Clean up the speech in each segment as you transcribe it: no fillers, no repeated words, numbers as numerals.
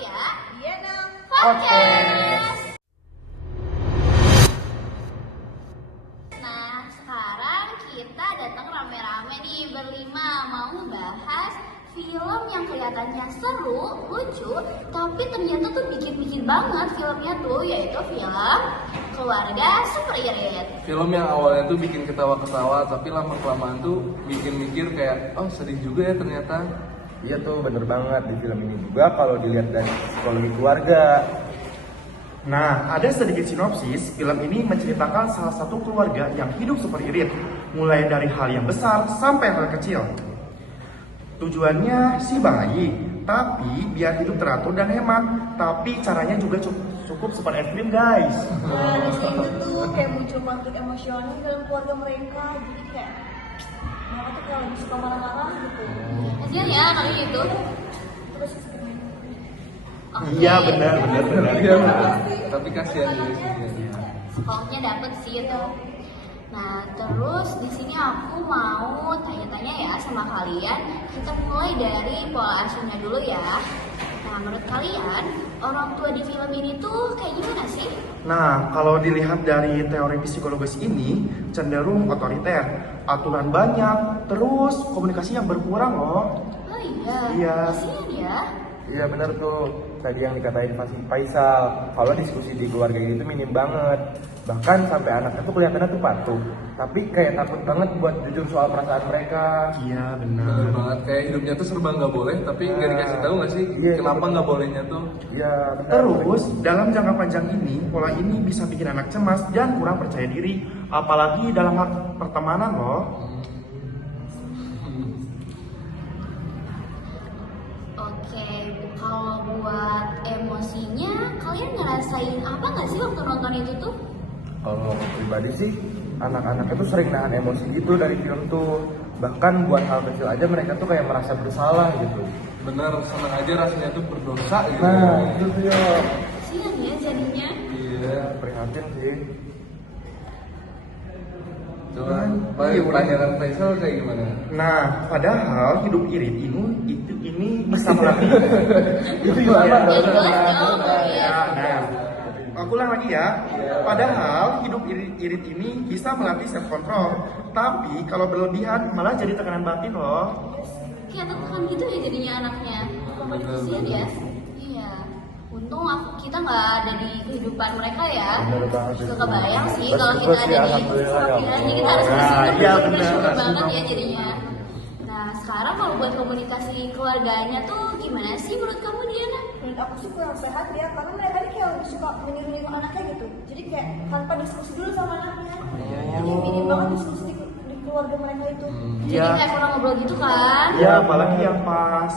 ya. Diana Podcast. Nah, sekarang kita datang rame-rame nih berlima mau bahas film yang kelihatannya seru, lucu, tapi ternyata tuh bikin-bikin banget filmnya tuh, yaitu film Keluarga Super Irit. Film yang awalnya tuh bikin ketawa-ketawa, tapi lama-kelamaan tuh bikin mikir kayak, oh sedih juga ya ternyata. Iya tuh bener banget, di film ini juga kalau dilihat dari psikologi keluarga. Nah, ada sedikit sinopsis, film ini menceritakan salah satu keluarga yang hidup super irit, mulai dari hal yang besar sampai hal kecil. Tujuannya sih baik, tapi biar hidup teratur dan hemat. Tapi caranya juga cukup super ekstrim guys. Nah, di situ tuh kayak muncul konflik emosional dalam keluarga mereka. Jadi kayak mereka tuh kayak lebih suka marah-marah gitu. Kasian ya kalau gitu. Terus Oke. Iya benar. Iya, tapi kasihan juga sih. Sekolahnya dapet sih itu. Nah, terus di sini aku mau tanya-tanya ya sama kalian. Kita mulai dari pola asuhnya dulu ya. Nah, menurut kalian orang tua di film ini tuh kayak gimana sih? Nah, kalau dilihat dari teori psikologis ini, cenderung otoriter, aturan banyak, terus komunikasi yang berkurang loh. Oh iya, Iya. kasihan ya. Iya bener tuh, tadi yang dikatain Faisal, kalau diskusi di keluarga ini tuh minim banget. Bahkan sampai anaknya tuh kelihatannya tuh patuh, tapi kayak takut banget buat jujur soal perasaan mereka. Iya Bener benar. banget, kayak hidupnya tuh serba nggak boleh, tapi nggak dikasih tahu nggak sih Iya, kenapa betul. nggak bolehnya tuh. Iya bener. Terus, dalam jangka panjang ini, pola ini bisa bikin anak cemas dan kurang percaya diri, apalagi dalam hal pertemanan loh. Oke, kalau buat emosinya, kalian ngerasain apa nggak sih waktu nonton itu tuh? Kalau pribadi sih, anak-anaknya tuh sering nahan emosi gitu dari film tuh. Bahkan buat hal kecil aja mereka tuh kayak merasa bersalah gitu. Bener, senang aja rasanya tuh berdosa gitu. Nah, itu tuh ya. Kasihan ya jadinya. Iya. Prihatin sih. Coba, pandangan Faisal kayak gimana? Nah, padahal hidup irit ini bisa melatih. Itu gimana? Ya jelas dong, ya. Nah, aku ulang lagi ya. Padahal hidup irit ini bisa melatih self control, tapi kalau berlebihan malah jadi tekanan batin loh. Kayak tertekan gitu ya jadinya anaknya. Kasihan ya. Iya. Untung kita nggak ada di kehidupan mereka ya. Bener banget itu. Suka kebayang sih Bersyukur kalau kita sih, ada di alhamdulillah, ya jadi kita harus Nah, bersyukur, iya bener. bersyukur banget ya jadinya. Nah, sekarang kalau buat komunikasi keluarganya tuh gimana sih menurut kamu Diana? menurut aku sih kurang sehat ya, karena mereka ini kayak lebih suka meniru-niru anaknya gitu. Jadi kayak tanpa diskusi dulu sama anaknya. Jadi minim banget diskusi di keluarga mereka itu. Jadi Iya. kayak kurang ngobrol gitu kan? Ya, apalagi yang pas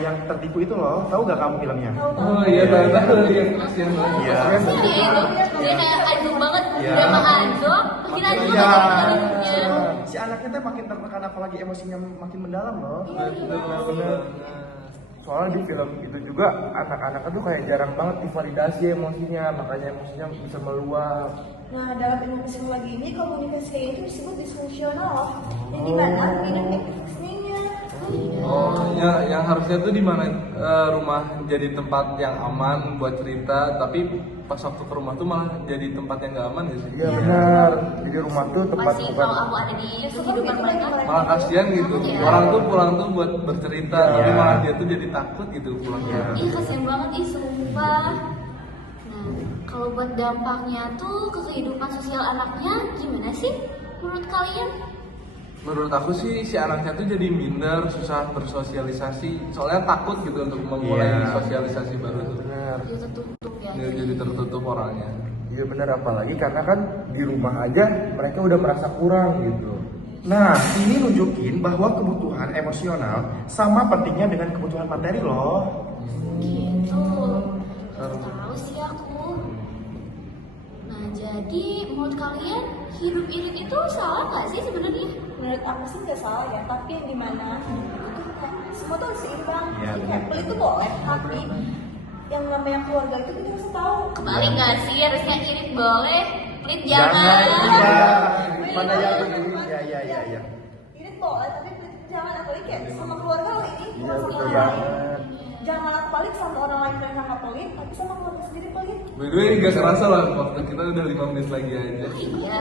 yang tertipu itu loh. Tahu gak kamu filmnya? Oh iya, tahu iya, kasihan banget. Iya. Kasihan ya itu. Dia kayak aduh banget, Iya. drama aduh. Kira aja Iya. nggak tahu hidupnya. Si anaknya tuh makin tertekan, apalagi emosinya makin mendalam loh. Bener. Soalnya di film itu juga anak-anaknya tuh kayak jarang banget divalidasi emosinya, makanya emosinya bisa meluap. Nah, dalam ilmu psikologi ini komunikasi kayak itu disebut disfungsional loh. Yang dimana minum efeknya. Oh, ya, yang harusnya tuh di mana rumah jadi tempat yang aman buat cerita, tapi pas waktu ke rumah tuh malah jadi tempat yang nggak aman gitu. Iya benar. Jadi rumah tuh tempat Pasti bukan. kalau aku ada di kehidupan mereka. Malah kasihan gitu. Iya. Orang tuh pulang tuh buat bercerita, tapi Iya. malah dia tuh jadi takut gitu pulangnya. Ih kasihan banget ih sumpah. Nah, kalau buat dampaknya tuh ke kehidupan sosial anaknya gimana sih menurut kalian? Menurut aku sih si anaknya tuh jadi minder, susah bersosialisasi, soalnya takut gitu untuk memulai Iya. sosialisasi baru tuh. Benar. Dia tertutup ya. Dia jadi tertutup orangnya. Iya benar, apalagi karena kan di rumah aja mereka udah merasa kurang gitu. Nah, ini nunjukin bahwa kebutuhan emosional sama pentingnya dengan kebutuhan materi loh. Gitu. Tahu sih aku. Nah, jadi menurut kalian hidup irit itu salah nggak sih sebenarnya? Menurut aku sih nggak salah ya, tapi yang dimana itu kayak semua tuh harus seimbang. Iya, Jadi kayak benar. pelit itu boleh, tapi yang namanya keluarga itu kita harus tahu. Kebalik nggak sih? Harusnya irit boleh, pelit Jangan, jangan. iya. Mana Beda, yang beda, begini? beda. Iya. Irit boleh, tapi pelit jangan, apalagi kayak sama keluarga lo ini Iya bukan sama betul orang lain. banget. jangan malah pelit sama orang lain mereka nggak pelit, tapi sama keluarga sendiri pelit. By the way, gak kerasa lah waktu kita udah 5 menit lagi aja. Iya.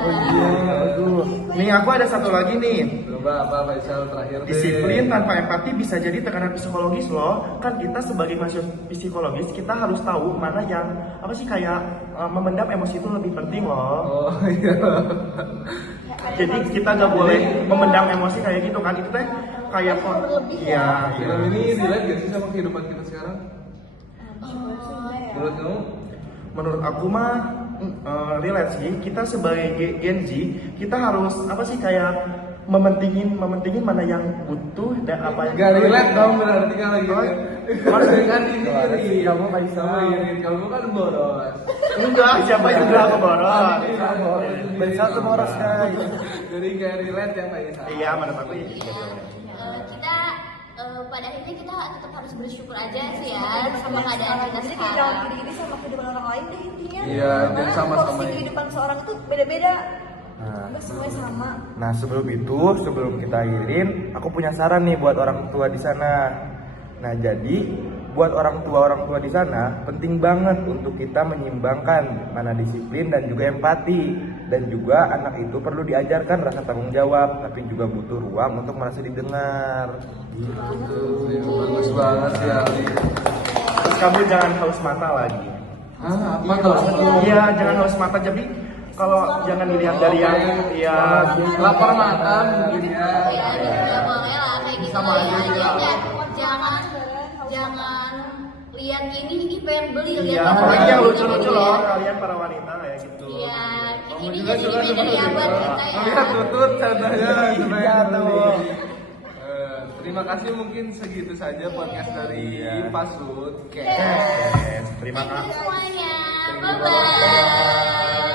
Aduh. Nih aku ada satu lagi nih. Coba apa Faisal terakhir deh. Disiplin tanpa empati bisa jadi tekanan psikologis loh. Kan kita sebagai mahasiswa psikologis kita harus tahu mana yang apa sih kayak memendam emosi itu lebih penting loh. Oh iya. Jadi kita nggak boleh memendam emosi kayak gitu kan, itu teh kayak iya. Film ini relate gak sih sama kehidupan kita sekarang? Menurut kamu? Menurut aku mah relate sih. Kita sebagai Gen Z kita harus apa sih kayak mementingin mana yang butuh dan apa yang Gak relate dong berarti kan lagi. Oh, Harus kan ini iri. Kamu Faisal. Kamu iri, kamu kan boros. enggak, siapa yang bilang aku boros? Faisal tuh boros guys. Jadi kayak relate ya Faisal. Iya, menurut aku iya. Kita pada akhirnya kita tetap harus bersyukur aja sih ya sama keadaan kita Jadi kayak jangan sekarang. gini-gini sama kehidupan orang lain deh intinya. Iya, dan Karena sama-sama. porsi kehidupan seorang itu beda-beda. Nah, Nggak semuanya sama. Nah sebelum kita akhirin, aku punya saran nih buat orang tua di sana. Nah jadi buat orang tua di sana penting banget untuk kita menyimbangkan mana disiplin dan juga empati, dan juga anak itu perlu diajarkan rasa tanggung jawab, tapi juga butuh ruang untuk merasa didengar. Gitu, bagus banget sih Ali. Terus kamu jangan haus mata lagi. Hah, apa kalau Iya, jangan haus mata. Jadi kalau jangan dilihat dari yang ya lapar mata mungkin ya. Ya, nggak boleh lah kayak gitu. Sama aja Ya, juga. jangan lihat ini pengen beli iya, lihat apalagi apa yang gitu lucu-lucu ya. loh kalian para wanita kayak gitu. Iya, Kamu ini juga jadi suka reminder ya buat kita ya. Lihat tutut contohnya. Iya tuh. Terima kasih, mungkin segitu saja podcast dari Pasut. Yes, terima Thank you kasih. semuanya. Bye bye.